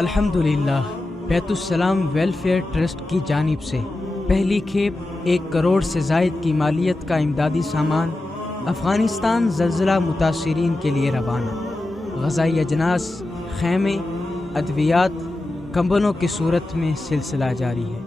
अल्हम्दुलिल्लाह बैतुस्सलाम welfare trust की जानिब से पहली खेप 1 करोड़ से ज़ायद की मालियत का इमदादी सामान अफ़गानिस्तान ज़लज़ला मुतासिरीन के लिए रवाना। ग़ज़ाई अजनास, ख़ैमे, अद्वियात, कंबलों की सूरत में सिलसिला जारी है।